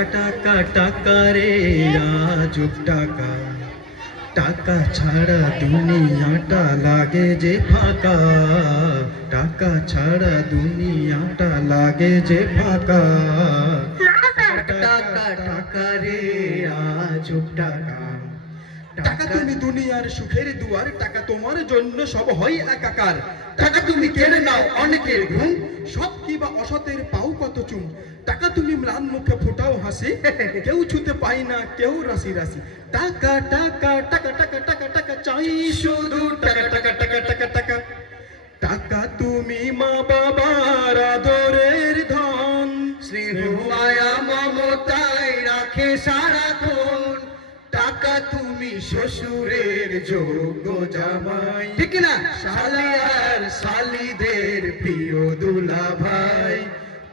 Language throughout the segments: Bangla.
টাকা টাকা টাকা রে আজব টাকা, টাকা ছাড়া দুনিয়াটা লাগে যে ফাঁকা, টাকা ছাড়া দুনিয়াটা লাগে যে ফাঁকা। টাকা টাকা রে আজব টাকা, টাকা তুমি দুনিয়ার সুখের দুয়ার, টাকা তোমার জন্য সব হয় একাকার। টাকা তুমি কেড়ে নাও অনেকের ঘুম, সৎ কিবা অসতের পাও কত চুম। টাকা তুমি ম্লান মুখে ফোটাও হাসি, কেউ ছুতে পাই না কেউ রাশি রাশি। টাকা টাকা টাকা টাকা টাকা টাকা চাই শুধু টাকা টাকা টাকা টাকা টাকা। টাকা তুমি মা বাবার আদরের ধন, স্নেহ মায়া মমতায় রাখে সারাক্ষণ। টাকা তুমি শ্বশুরের যোগ্য জামাই, ঠিক না? শালি আর শালিদের প্রিয় দুলা ভাই।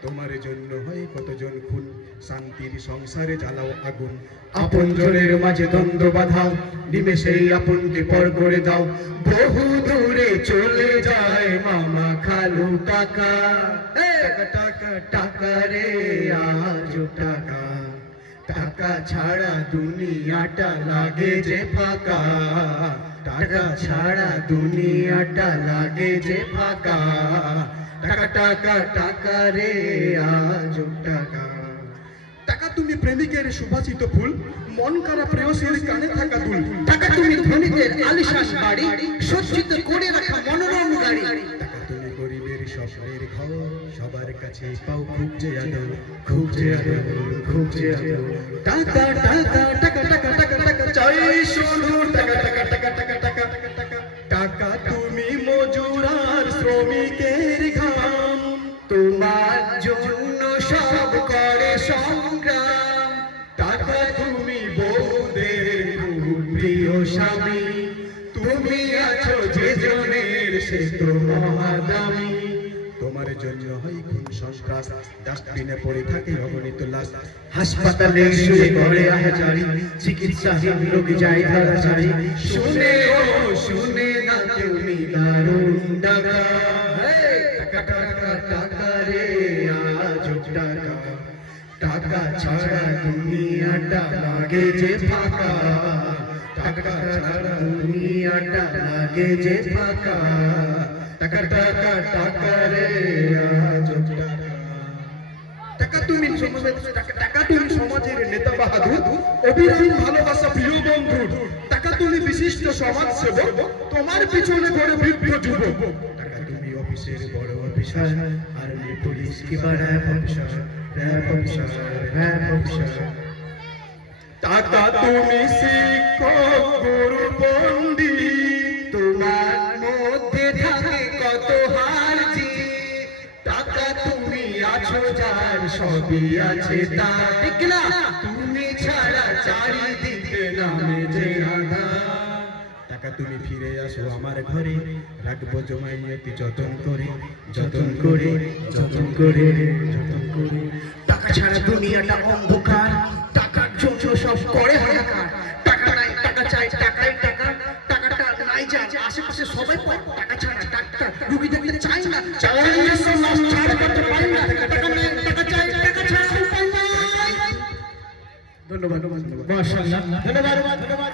তোমার জন্য হয় কতজন খুন, শান্তির সংসারে জ্বালাও আগুন। আপন জনের মাঝে দ্বন্দ্ব বাঁধাও, নিমেষেই আপনকে পর করে দাও। বহু দূরে চলে যায় মামা খালু টাকা। টাকা টাকা টাকা রে আজব টাকা, টাকা ছাড়া দুনিয়াটা লাগে যে ফাঁকা, টাকা ছাড়া দুনিয়াটা লাগে যে ফাঁকা। টাকা টাকা টাকা রে আজব টাকা। টাকা তুমি প্রেমিকের সুবাসিত ফুল, মন খারাপ প্রেয়সীর কানে থাকা দুল। টাকা তুমি ধনীদের আলিশান বাড়ি, সজ্জিত করে রাখা মনোরম গাড়ি। টাকা তুমি গরিবের স্বপ্নের ঘর, সবার কাছে পাও খুব যে আদর, খুব যে আদর, খুব যে আদর। টাকা টাকা টাকা টাকা টাকা টাকা চাই শুধু টাকা টাকা টাকা টাকা টাকা টাকা টাকা। টাকা তুমি মজুর আর শ্রমিকের ঘাম, তোমার জন্য সব করে সংগ্রাম। টাকা তুমি বউদের খুব প্রিয় স্বামী, তুমি আছো যে জনের সে তো মহাদামি। তোমার জন্য হয় খুন সন্ত্রাস, ডাস্টবিনে পড়ে থাকে অগণিত লাশ। হাসপাতালে শুয়ে ঘরে আহাজারি, চিকিৎসাহীন রোগী যায় ধারাচারি। শুনে ও শুনে না কেউ নিদারুণ টাকা। টাকা টাকা টাকা রে আজব টাকা, টাকা ছাড়া দুনিয়াটা লাগে যে ফাঁকা, টাকা ছাড়া দুনিয়াটা লাগে যে ফাঁকা। টাকা টাকা টাকা রে আজব টাকা। টাকা তুমি টাকা তুমি সমাজের নেতা বাহাদুর, অবিরাম ভালোবাসা প্রিয় বন্ধু। টাকা তুমি বিশিষ্ট সমাজ সেবক, তোমার পিছনে ঘরে বৃদ্ধ যুবক। টাকা তুমি অফিসের বড় অফিসার, আর্মি পুলিশ কিংবা RAB officer, RAB officer, RAB officer. টাকা তুমি শিক্ষক গুরু পণ্ডিত, তোমার মধ্যে থাকে কত হার জিত। টাকা তুমি আছো যার সবই আছে তার, ঠিক না? তুমি ছাড়া চারিদিকে নামে যে আঁধার। টাকা তুমি ফিরে আসো আমার ঘরে, রাখবো জমাইয়েতে যতন করে, যতন করে, যতন করে, যতন করে। টাকা ছাড়া দুনিয়াটা অন্ধকার, টাকার জন্য সব করে হাহাকার। টাকা নাই টাকা চাই টাকাই টাকা, টাকাটা নাই চাই আশেপাশে সবাই পায়। টাকা ছাড়া ডাক্তার রুগী দেখতে চাই না, ছাড় করতে পারি না। টাকা নাই টাকা চাই টাকা ছাড়া উপায় নাই। ধন্যবাদ, ধন্যবাদ, মাশাআল্লাহ, ধন্যবাদ ধন্যবাদ।